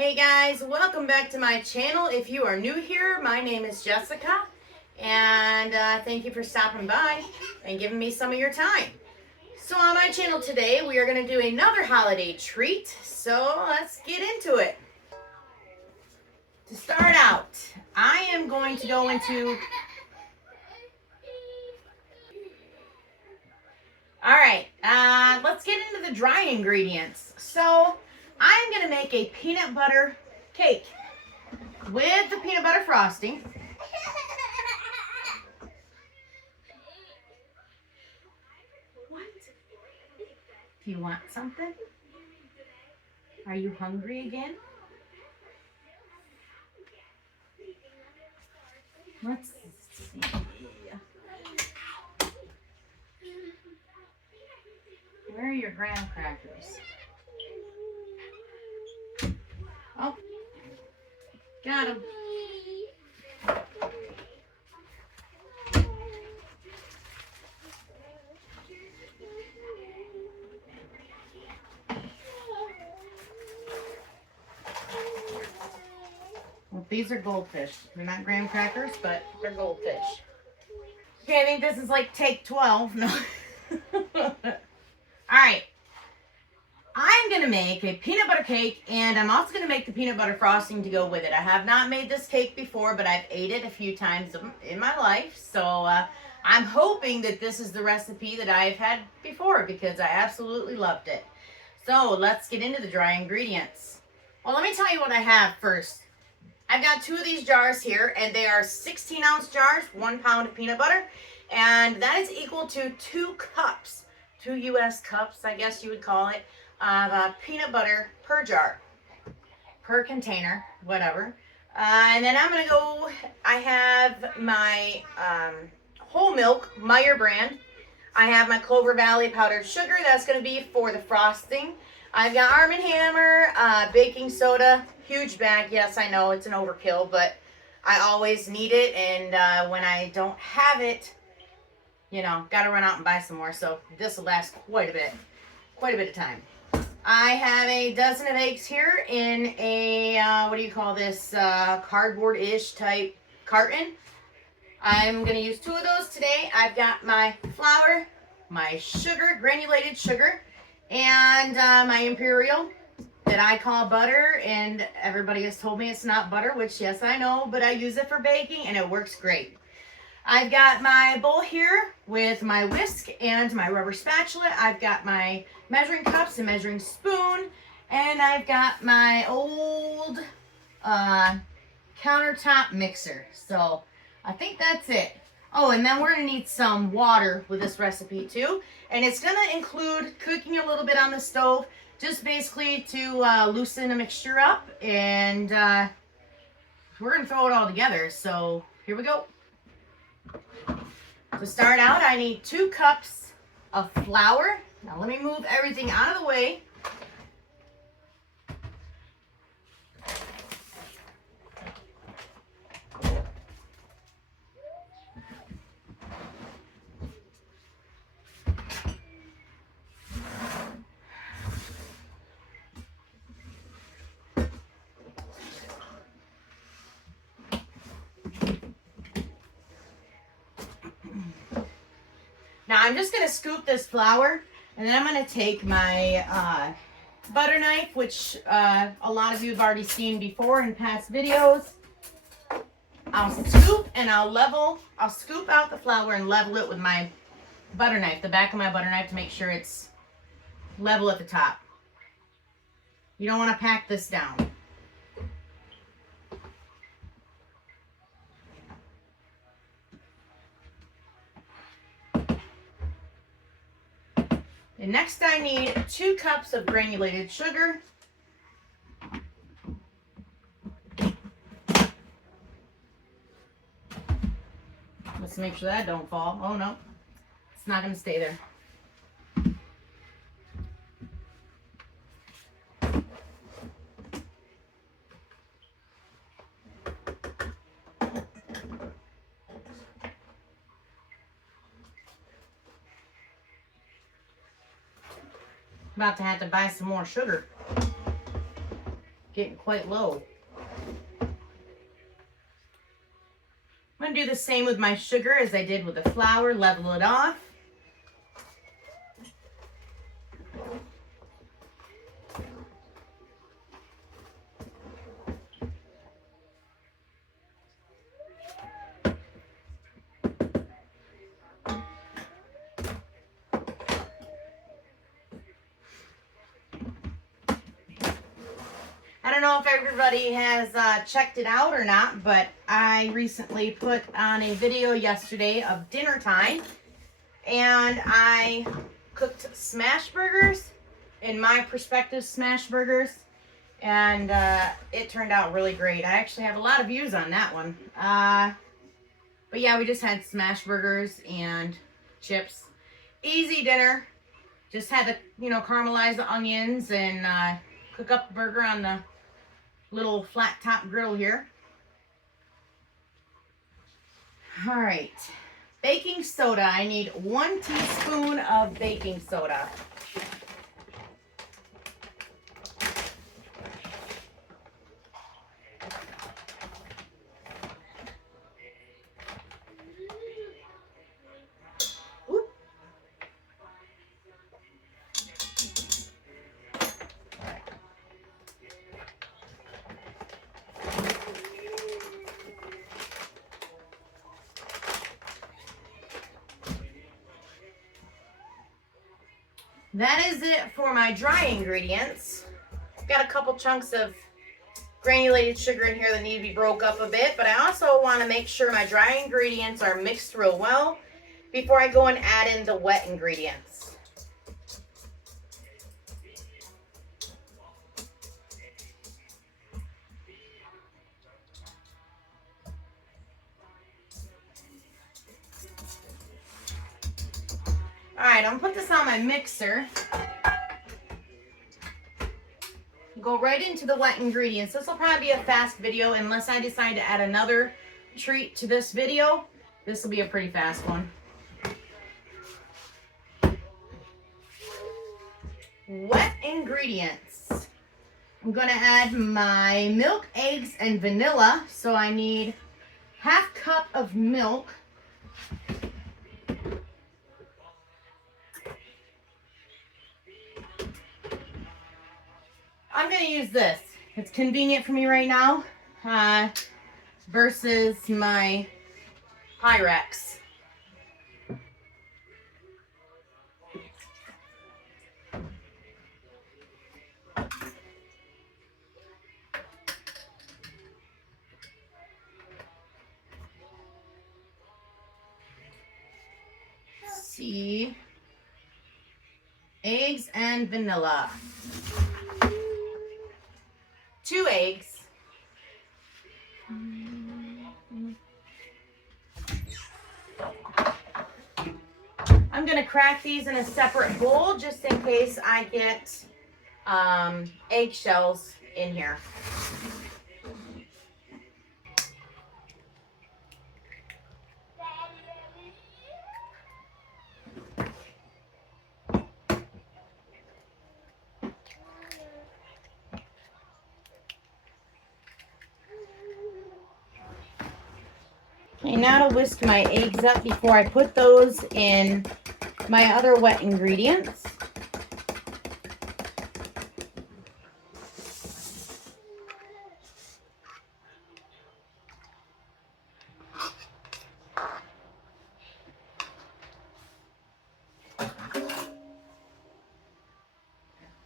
Hey guys, welcome back to my channel. If you are new here, my name is Jessica, and thank you for stopping by and giving me some of your time. So on my channel today, we are going to do another holiday treat, so let's get into it. To start out, I am going to go into... Alright, let's get into the dry ingredients. So, I'm going to make a peanut butter cake with the peanut butter frosting. What? Do you want something? Are you hungry again? Let's see. Where are your graham crackers? Oh, got them. Well, these are goldfish. They're not graham crackers, but they're goldfish. Okay, I think this is like take 12. No. Alright. I'm going to make a peanut butter cake, and I'm also going to make the peanut butter frosting to go with it. I have not made this cake before, but I've ate it a few times in my life. So I'm hoping that this is the recipe that I've had before because I absolutely loved it. So let's get into the dry ingredients. Well, let me tell you what I have first. I've got 2 of these jars here, and they are 16-ounce jars, 1 pound of peanut butter, and that is equal to 2 cups, 2 U.S. cups, I guess you would call it, of peanut butter per jar, per container, whatever. And then I'm going to go, I have my whole milk, Meyer brand. I have my Clover Valley powdered sugar. That's going to be for the frosting. I've got Arm & Hammer, baking soda, huge bag. Yes, I know it's an overkill, but I always need it. And when I don't have it, you know, got to run out and buy some more. So this will last quite a bit of time. I have a dozen of eggs here in a, what do you call this, cardboard-ish type carton. I'm going to use 2 of those today. I've got my flour, my sugar, granulated sugar, and my Imperial that I call butter, and everybody has told me it's not butter, which yes, I know, but I use it for baking, and it works great. I've got my bowl here with my whisk and my rubber spatula. I've got my measuring cups and measuring spoon, and I've got my old countertop mixer. So I think that's it. Oh, and then we're going to need some water with this recipe too. And it's going to include cooking a little bit on the stove, just basically to loosen the mixture up. And we're going to throw it all together. So here we go. To start out, I need 2 cups of flour. Now let me move everything out of the way. Now I'm just going to scoop this flour, and then I'm going to take my butter knife, which a lot of you have already seen before in past videos. I'll scoop and I'll scoop out the flour and level it with my butter knife, the back of my butter knife, to make sure it's level at the top. You don't want to pack this down. And next I need 2 cups of granulated sugar. Let's make sure that don't fall. Oh no, it's not going to stay there. About to have to buy some more sugar. getting quite low. I'm going to do the same with my sugar as I did with the flour, level it off. I don't know if everybody has checked it out or not, but I recently put on a video yesterday of dinner time, and I cooked smash burgers, in my perspective smash burgers, and it turned out really great. I actually have a lot of views on that one. But yeah, we just had smash burgers and chips. Easy dinner. Just had to, caramelize the onions and cook up the burger on the little flat top grill here. All right, baking soda. I need 1 teaspoon of baking soda. That is it for my dry ingredients. I've got a couple chunks of granulated sugar in here that need to be broke up a bit, but I also want to make sure my dry ingredients are mixed real well before I go and add in the wet ingredients. All right, I'm gonna put this on my mixer. Go right into the wet ingredients. This will probably be a fast video unless I decide to add another treat to this video. This will be a pretty fast one. Wet ingredients. I'm gonna add my milk, eggs, and vanilla. So I need 1/2 cup of milk. I'm going to use this. It's convenient for me right now versus my Pyrex. See, eggs and vanilla. 2 eggs. I'm going to crack these in a separate bowl just in case I get eggshells in here. Okay, now to whisk my eggs up before I put those in my other wet ingredients.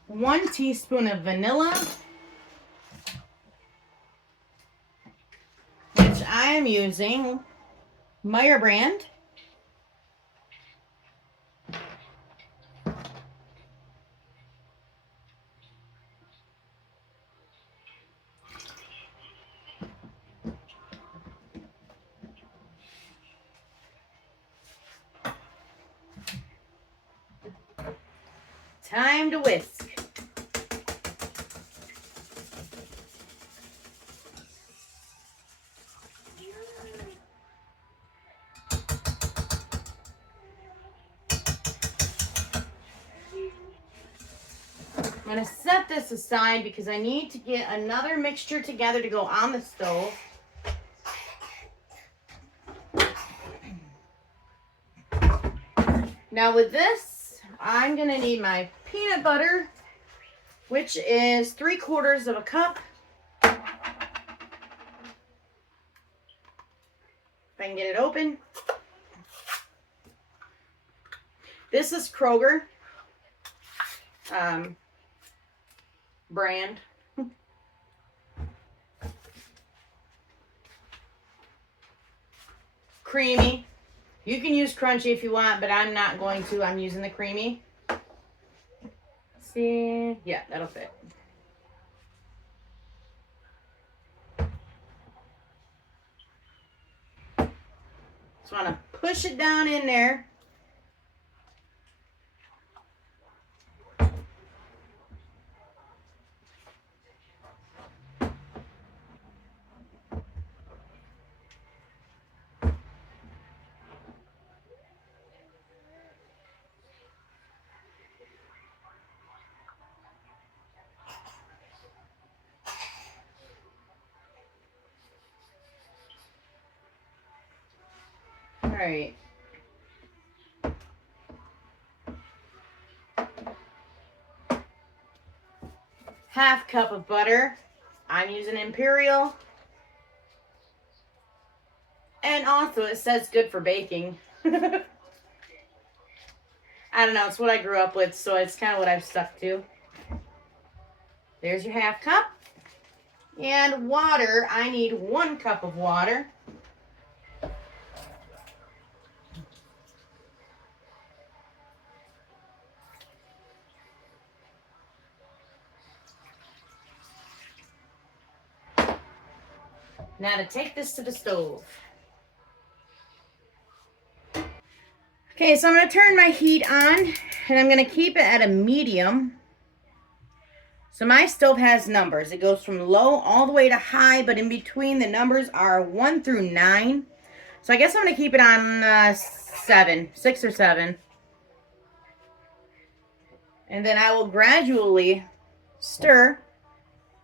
One teaspoon of vanilla, which I am using Meyer brand. Time to whisk. I'm going to set this aside because I need to get another mixture together to go on the stove. Now with this, I'm going to need my peanut butter, which is 3/4 of a cup. If I can get it open. This is Kroger brand. Creamy. You can use crunchy if you want, but I'm not going to. I'm using the creamy. See? Yeah, that'll fit. Just want to push it down in there. All right. Half cup of butter. I'm using Imperial. And also it says good for baking. I don't know, it's what I grew up with, so it's kind of what I've stuck to. There's your half cup. And water, I need 1 cup of water. Now to take this to the stove. Okay, so I'm going to turn my heat on, and I'm going to keep it at a medium. So my stove has numbers. It goes from low all the way to high, but in between the numbers are 1 through 9. So I guess I'm going to keep it on 6 or 7. And then I will gradually stir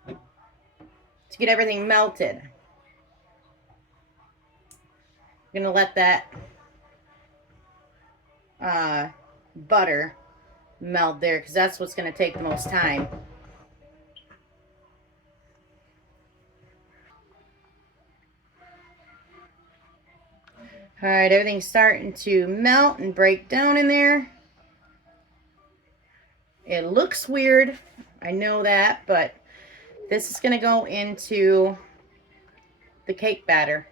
to get everything melted. I'm going to let that butter melt there because that's what's going to take the most time. All right, everything's starting to melt and break down in there. It looks weird, I know that, but this is going to go into the cake batter.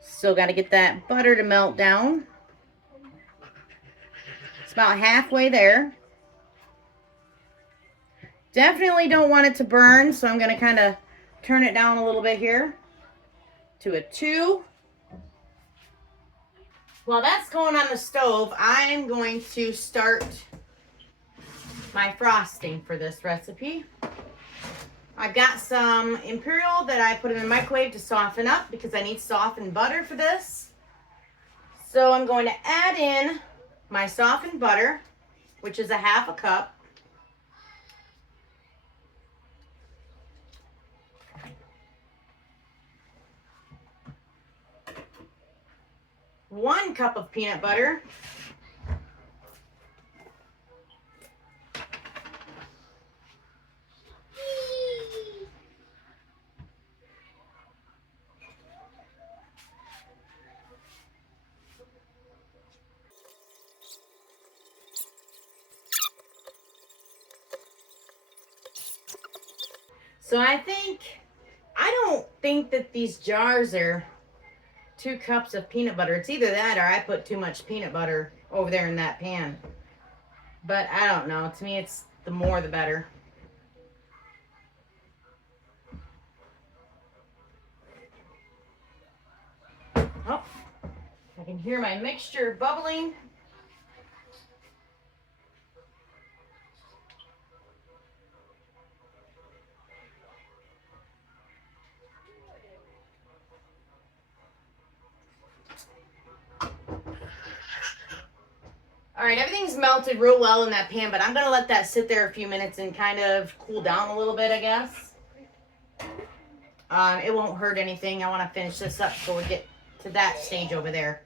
Still got to get that butter to melt down. It's about halfway there. Definitely don't want it to burn, so I'm going to kind of turn it down a little bit here to a 2. While that's going on the stove, I'm going to start my frosting for this recipe. I've got some Imperial that I put in the microwave to soften up because I need softened butter for this. So I'm going to add in my softened butter, which is a 1/2 cup. One cup of peanut butter. So I don't think that these jars are 2 cups of peanut butter. It's either that or I put too much peanut butter over there in that pan. But I don't know. To me, it's the more the better. Oh, I can hear my mixture bubbling. All All right, everything's melted real well in that pan, but I'm gonna let that sit there a few minutes and kind of cool down a little bit, I guess. It won't hurt anything. I want to finish this up before we get to that stage over there.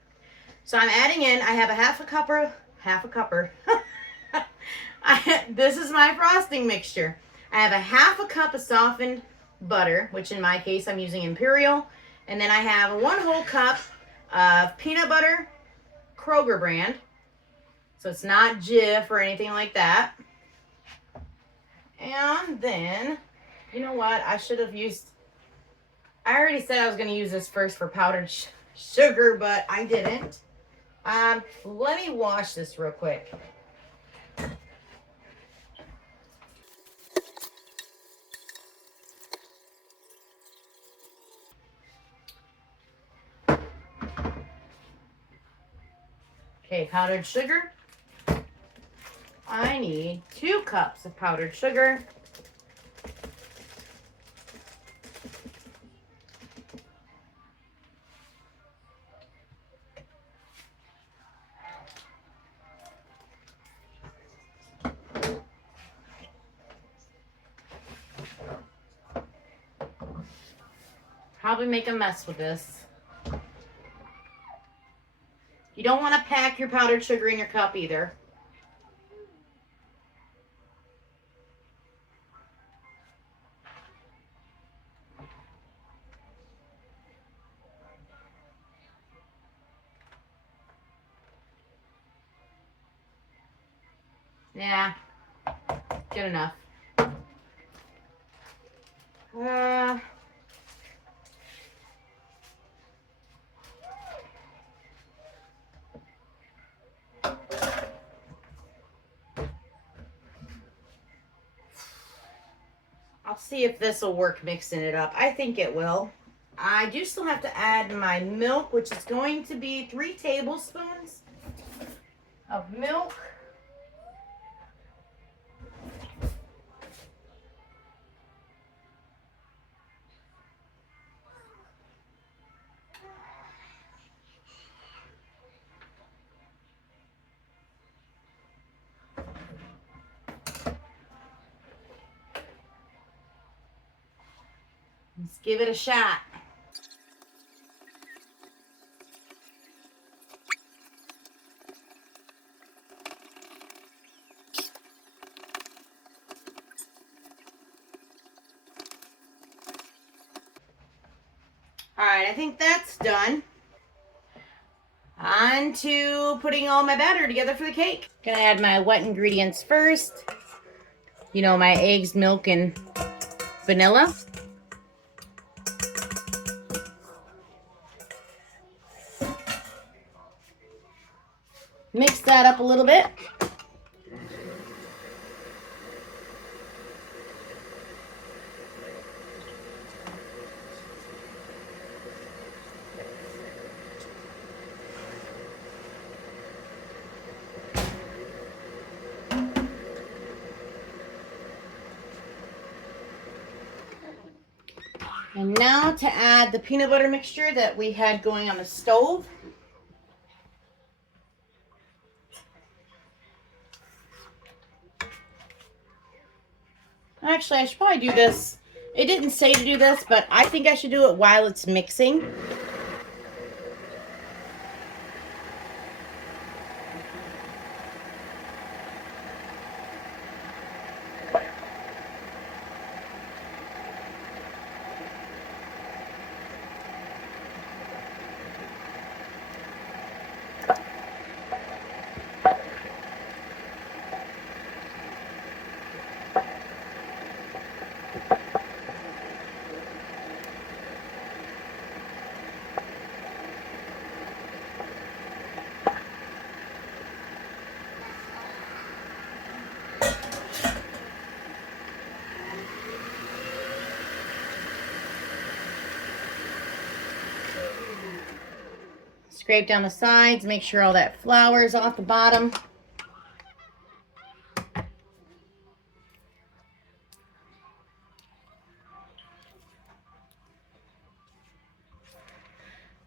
So I'm adding in, I have a half a cupper. This is my frosting mixture. I have a half a cup of softened butter, which in my case I'm using Imperial. And then I have 1 whole cup of peanut butter, Kroger brand. So it's not Jif or anything like that. And then, you know what? I already said I was going to use this first for powdered sugar, but I didn't. Let me wash this real quick. Okay, powdered sugar. I need 2 cups of powdered sugar. Probably make a mess with this. You don't want to pack your powdered sugar in your cup either. Yeah, good enough. I'll see if this will work mixing it up. I think it will. I do still have to add my milk, which is going to be 3 tablespoons of milk. Let's give it a shot. All right, I think that's done. On to putting all my batter together for the cake. Gonna add my wet ingredients first. You know, my eggs, milk, and vanilla. Mix that up a little bit. And now to add the peanut butter mixture that we had going on the stove. Actually, I should probably do this. It didn't say to do this, but I think I should do it while it's mixing. Scrape down the sides, make sure all that flour is off the bottom.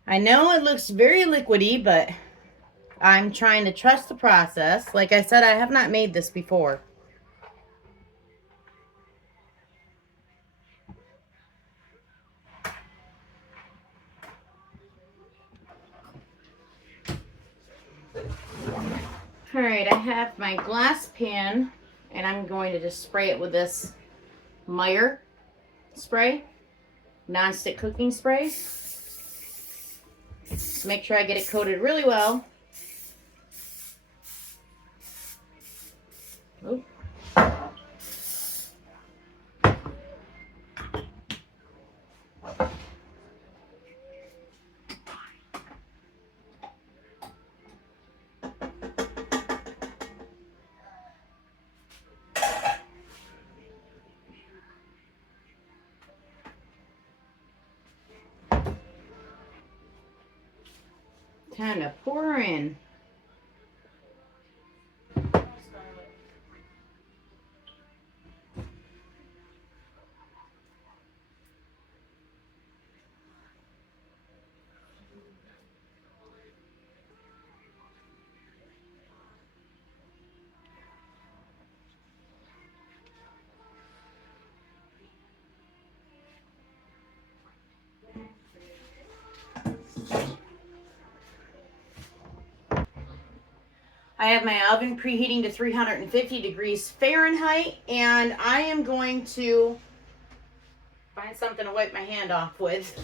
I know it looks very liquidy, but I'm trying to trust the process. Like I said, I have not made this before. All right, I have my glass pan, and I'm going to just spray it with this Meyer spray, non-stick cooking spray. Just make sure I get it coated really well. Oop. Time to pour in. I have my oven preheating to 350 degrees Fahrenheit, and I am going to find something to wipe my hand off with.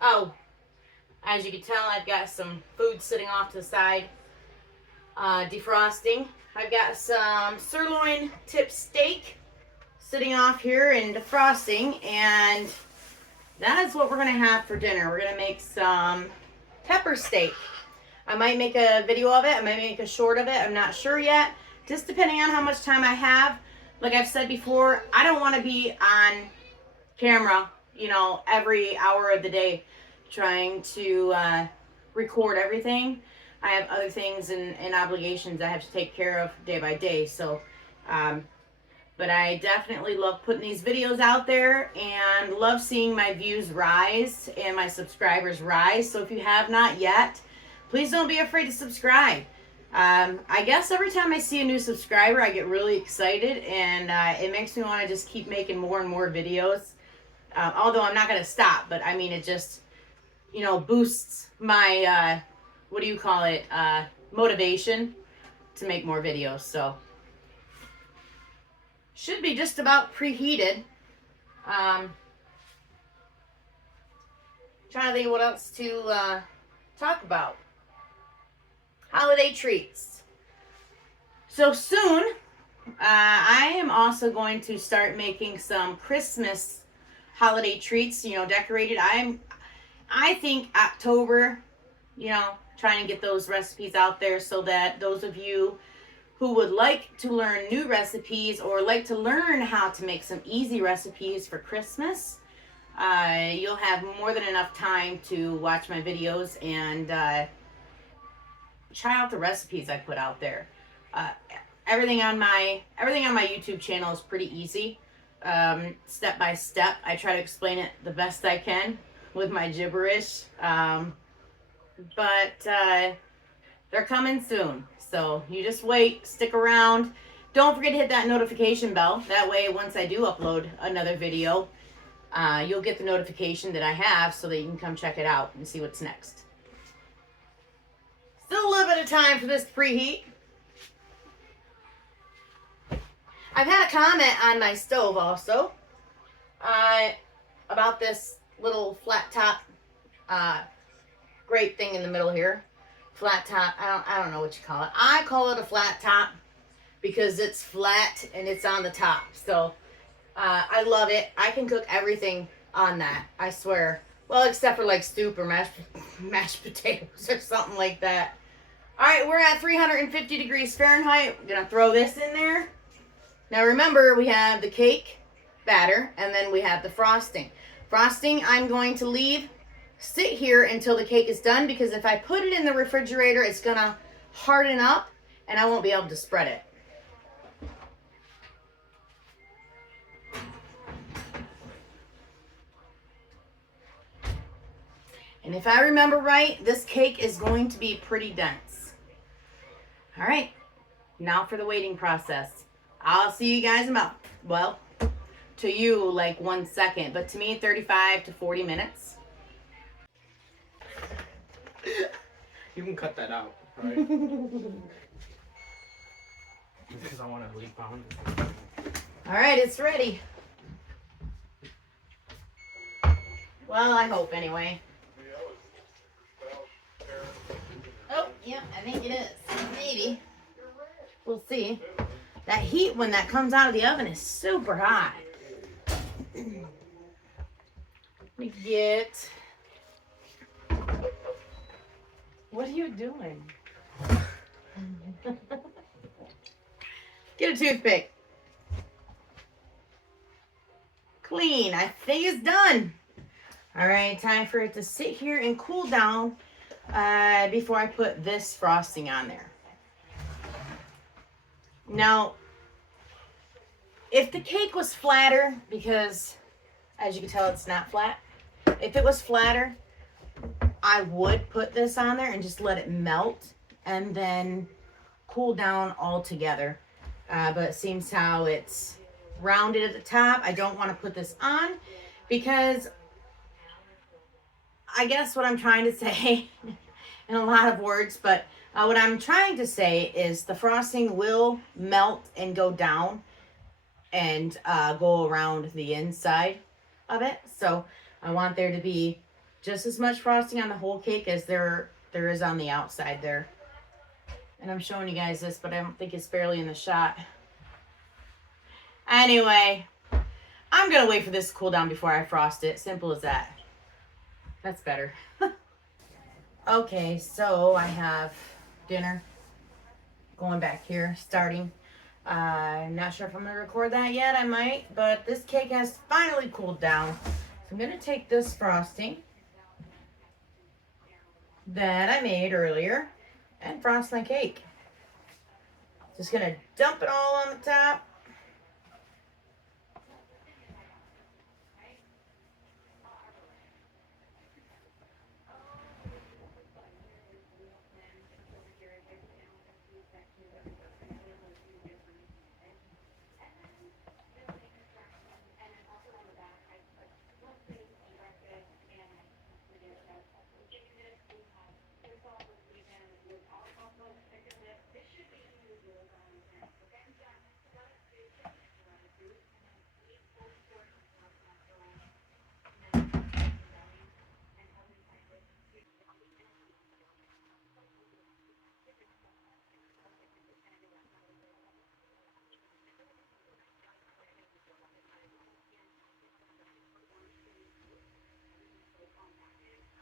Oh, as you can tell, I've got some food sitting off to the side, defrosting. I've got some sirloin tip steak sitting off here and defrosting, and that is what we're going to have for dinner. We're going to make some pepper steak. I might make a video of it. I might make a short of it. I'm not sure yet. Just depending on how much time I have. Like I've said before, I don't want to be on camera, you know, every hour of the day trying to record everything. I have other things and obligations I have to take care of day by day. So, but I definitely love putting these videos out there and love seeing my views rise and my subscribers rise. So if you have not yet, please don't be afraid to subscribe. I guess every time I see a new subscriber, I get really excited, and it makes me want to just keep making more and more videos. Although I'm not going to stop, but I mean, it just, you know, boosts my, what do you call it, motivation to make more videos. So, should be just about preheated. Trying to think what else to talk about. Holiday treats. So soon, I am also going to start making some Christmas holiday treats, you know, decorated. I think October, you know, trying to get those recipes out there so that those of you who would like to learn new recipes or like to learn how to make some easy recipes for Christmas, you'll have more than enough time to watch my videos and try out the recipes I put out there. Everything on my YouTube channel is pretty easy, step by step. I try to explain it the best I can with my gibberish, but they're coming soon. So you just wait, stick around. Don't forget to hit that notification bell. That way, once I do upload another video, you'll get the notification that I have so that you can come check it out and see what's next. Still a little bit of time for this to preheat. I've had a comment on my stove also about this little flat top grate thing in the middle here. Flat top, I don't know what you call it. I call it a flat top because it's flat and it's on the top. So I love it. I can cook everything on that, I swear. Well, except for like soup or mashed potatoes or something like that. All right, we're at 350 degrees Fahrenheit. We're going to throw this in there. Now remember, we have the cake batter and then we have the frosting. Frosting, I'm going to leave sit here until the cake is done because if I put it in the refrigerator, it's going to harden up and I won't be able to spread it. And if I remember right, this cake is going to be pretty dense. All right, now for the waiting process. I'll see you guys in about, well, to you like 1 second, but to me 35 to 40 minutes. You can cut that out, right? Because I want to leap on. All right, it's ready. Well, I hope anyway. Oh, yeah, I think it is. Maybe. We'll see. That heat when that comes out of the oven is super hot. Let me get... What are you doing? Get a toothpick. Clean. I think it's done. All right, time for it to sit here and cool down before I put this frosting on there. Now, if the cake was flatter, because as you can tell, it's not flat. If it was flatter, I would put this on there and just let it melt and then cool down altogether. But seems how it's rounded at the top, I don't want to put this on because I guess what I'm trying to say in a lot of words, but what I'm trying to say is the frosting will melt and go down and go around the inside of it. So I want there to be just as much frosting on the whole cake as there is on the outside there. And I'm showing you guys this, but I don't think it's barely in the shot. Anyway, I'm going to wait for this to cool down before I frost it. Simple as that. That's better. Okay, so I have dinner going back here, starting. I'm not sure if I'm going to record that yet. I might, but this cake has finally cooled down. So I'm going to take this frosting that I made earlier and frost my cake. Just going to dump it all on the top.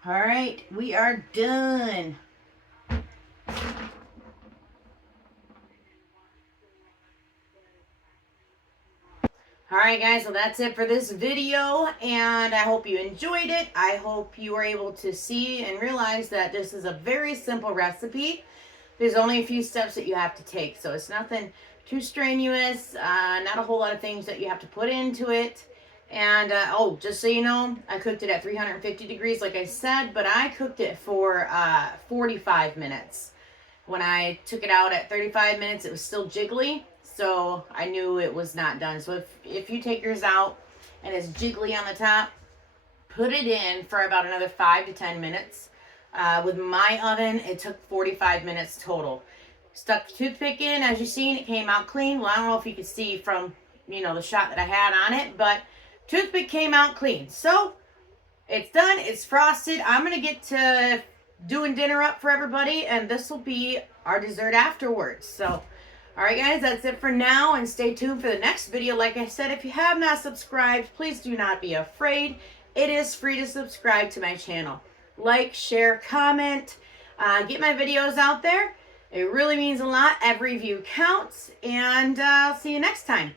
All right, we are done. All right, guys, so that's it for this video, and I hope you enjoyed it. I hope you were able to see and realize that this is a very simple recipe. There's only a few steps that you have to take, so it's nothing too strenuous, not a whole lot of things that you have to put into it. And, oh, just so you know, I cooked it at 350 degrees, like I said, but I cooked it for 45 minutes. When I took it out at 35 minutes, it was still jiggly, so I knew it was not done. So if you take yours out and it's jiggly on the top, put it in for about another 5 to 10 minutes. With my oven, it took 45 minutes total. Stuck the toothpick in, as you've seen, it came out clean. Well, I don't know if you could see from, you know, the shot that I had on it, but toothpick came out clean. So it's done, it's frosted. I'm gonna get to doing dinner up for everybody, and this will be our dessert afterwards. So all right, guys, that's it for now, and stay tuned for the next video. Like I said, if you have not subscribed, please do not be afraid. It is free to subscribe to my channel. Like, share, comment, get my videos out there. It really means a lot. Every view counts, and I'll see you next time.